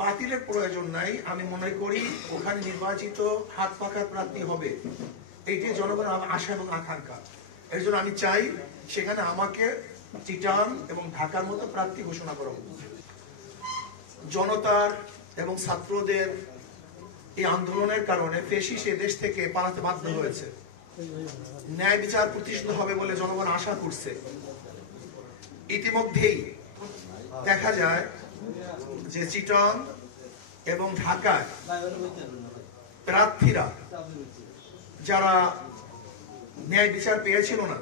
বাতিলের প্রয়োজন নাই। আমি মনে করি ওখানে নির্বাচিত হাত পাখা প্রার্থী হবে, এইটাই জনগণের আশা এবং আকাঙ্ক্ষা। এর জন্য আমি চাই সেখানে আমাকে চিটাগাং এবং ঢাকার মতো প্রার্থী ঘোষণা করা হোক। জনতার এবং ছাত্রদের এই আন্দোলনের কারণে ফ্যাসিস্ট এ দেশ থেকে পালাতে বাধ্য হয়েছে। ন্যায় বিচার প্রতিষ্ঠিত হবে বলে জনগণ আশা করছে। ইতিমধ্যেই দেখা যায় যে চিটাগাং এবং ঢাকায় প্রার্থীরা যারা ন্যায় বিচার পেয়েছিল না,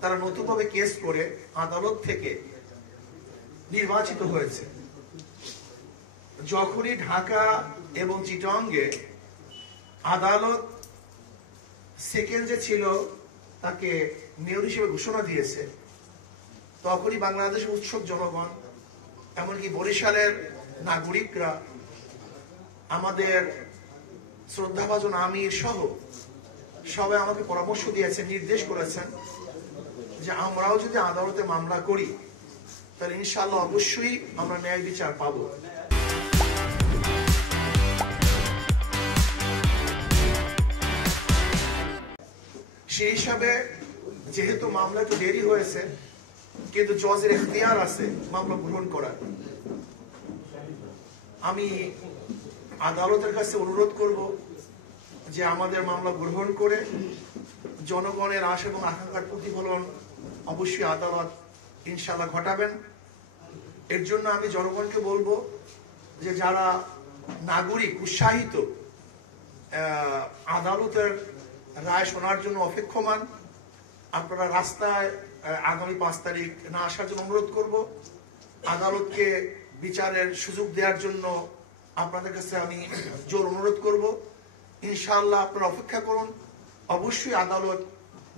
তারা নতুনভাবে কেস করে আদালত থেকে নির্বাচিত হয়েছে। যখনই ঢাকা এবং চিটাগাংয়ে আদালত সেকেন্ড যে ছিল তাকে মেয়র হিসেবে ঘোষণা দিয়েছে, তখনই বাংলাদেশের উৎসুক জনগণ, এমনকি বরিশালের নাগরিকরা, আমাদের শ্রদ্ধাভাজন আমির সহ সবাই আমাকে পরামর্শ দিয়েছেন, নির্দেশ করেছেন যে আমরাও যদি আদালতে মামলা করি তাহলে ইনশাআল্লাহ অবশ্যই আমরা ন্যায় বিচার পাবো। সেই হিসাবে যেহেতু মামলা একটু দেরি হয়েছে, কিন্তু জজের এখতিয়ার আছে মামলা গ্রহণ করার। আমি আদালতের কাছে অনুরোধ করব যে আমাদের মামলা গ্রহণ করে জনগণের আশা এবং আকাঙ্ক্ষার প্রতিফলন অবশ্যই আদালত ইনশাআল্লাহ ঘটাবেন। এর জন্য আমি জনগণকে বলবো যে যারা নাগরিক উৎসাহিত আদালতের রায় শোনার জন্য অপেক্ষমান, আপনারা রাস্তায় আগামী 5 তারিখ না আসার জন্য অনুরোধ করব। আদালতকে বিচারের সুযোগ দেওয়ার জন্য আপনাদের কাছে আমি জোর অনুরোধ করব। ইনশাআল্লাহ আপনারা অপেক্ষা করুন, অবশ্যই আদালত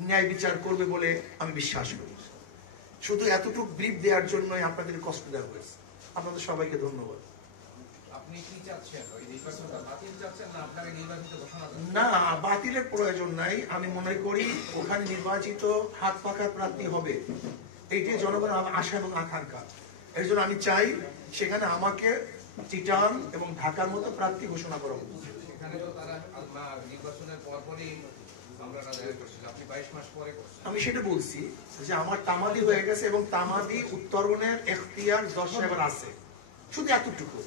ন্যায় বিচার করবে বলে আমি বিশ্বাস করি। শুধু এতটুকু ব্রিফ দেওয়ার জন্যই আপনাদের কষ্ট দেওয়া হয়েছে। আপনাদের সবাইকে ধন্যবাদ। না, বাতিলের প্রয়োজন নাই। আমি মনে করি ওখানে নির্বাচিত হাত পাখা প্রার্থী হবে, এইটাই জনগণের আশা এবং আকাঙ্ক্ষা। এর জন্য আমি চাই সেখানে আমাকে চিটাগাং এবং ঢাকার মতো প্রার্থী ঘোষণা করা হোক। আমি সেটা বলছি যে আমার তামাদি হয়ে গেছে এবং তামাদি উত্তরণের এখতিয়ার জজ সাহেবের আছে। শুধু এতটুকু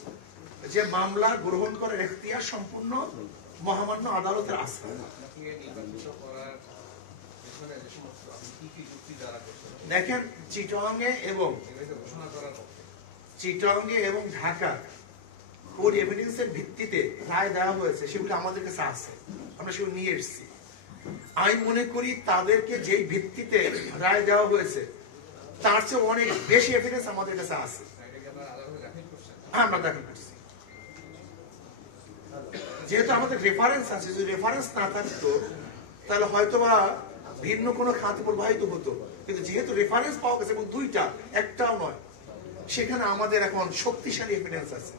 যে মামলা গ্রহণ করার এখতিয়ার সম্পূর্ণ মহামান্য আদালতের আছে। দেখেন, চিটাগাংয়ে এবং ঢাকা কোর্ট এভিডেন্সের ভিত্তিতে রায় দেওয়া হয়েছে, সেগুলো আমাদের কাছে আছে, আমরা সেগুলো নিয়ে এসেছি। আমি মনে করি তাদেরকে যেই ভিত্তিতে রায় দেওয়া হয়েছে তার চেয়ে অনেক বেশি এভিডেন্স আমাদের কাছে আছে, আমরা দাখিল করছি। যেহেতু আমাদের রেফারেন্স আছে, যদি রেফারেন্স না থাকতো তাহলে হয়তোবা ভিন্ন কোনো খাতে প্রবাহিত হতো, কিন্তু যেহেতু রেফারেন্স পাওয়া গেছে এবং দুইটা, একটাও নয়, সেখানে আমাদের এখন শক্তিশালী এভিডেন্স আছে।